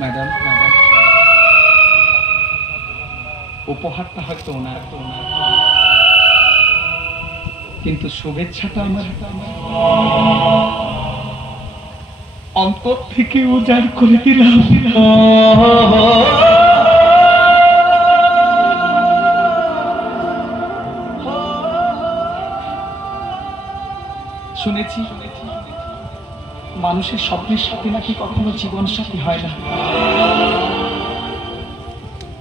Madam উপহারটা হয়তো ওনার, কিন্তু শুভেচ্ছাটা আমার অন্তর থেকে উজাড় করে দিলাম। শুনেছি মানুষের স্বপ্নের সাথে নাকি কখনো জীবন সাথী হয় না,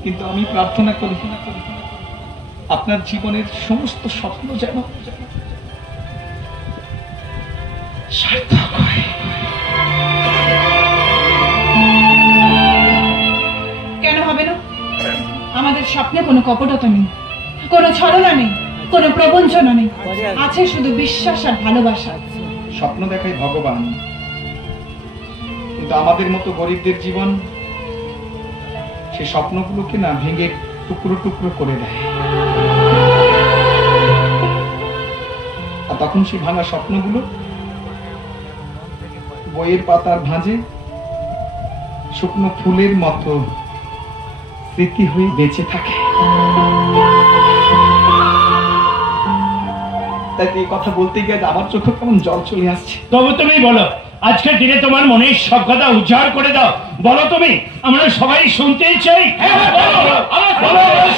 কিন্তু আমি প্রার্থনা করি আপনার জীবনের সমস্ত স্বপ্ন যেন সার্থক হয়। কেন হবে না? আমাদের স্বপ্নে কোনো কপটতা নেই, কোনো ছলনা নেই, কোনো প্রবঞ্চনা নেই, আছে শুধু বিশ্বাস আর ভালোবাসা। স্বপ্ন দেখাই ভগবান, কিন্তু আমাদের মতো গরিবদের জীবন সে স্বপ্নগুলোকে না ভেঙে টুকরো টুকরো করে দেয়, আর তখন সেই ভাঙা স্বপ্নগুলো বইয়ের পাতার ভাঁজে শুকনো ফুলের মতো স্মৃতি হয়ে বেঁচে থাকে। তাই এই কথা বলতে গিয়ে আমার চোখে কেমন জল চলে আসছে। তবে তুমি বলো, আজকের দিনে তোমার মনের সব কথা উজাড় করে দাও। বলো তুমি, আমরা সবাই শুনতে চাই।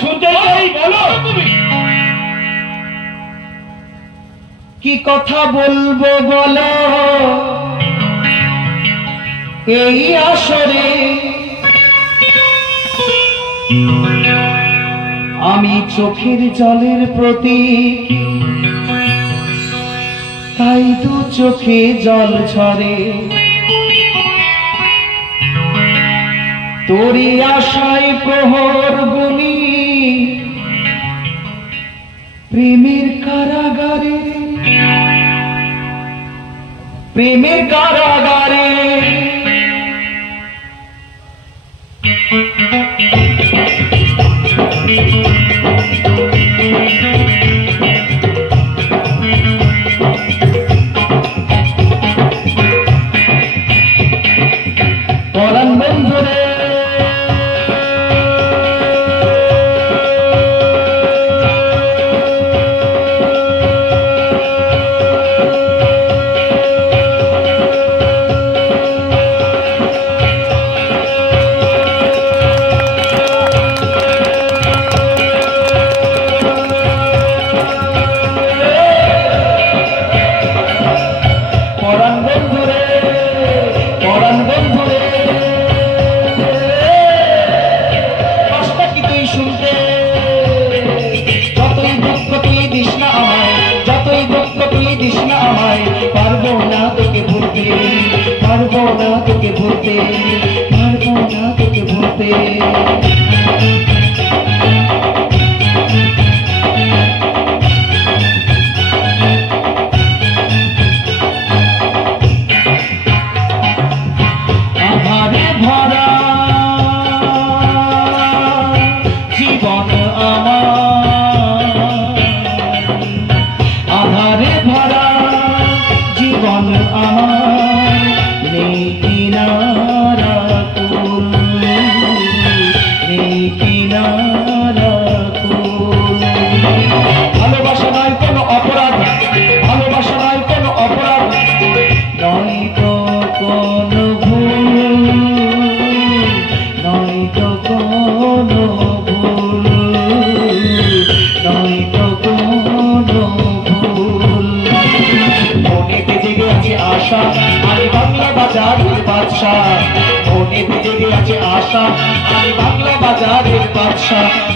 শুনতে চাই, বলো তুমি কি কথা বলবো বলো এই আসরে, আমি চোখের জলের প্রতীক, তাই দু চোখে জল ঝরে, তোরই আশায় প্রহর গুনি প্রেমের কারাগারে, প্রেমের কারাগারে। পরাণ বন্ধুরে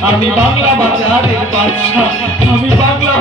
আমি বাংলা বাজারের বাদশা, আমি বাংলা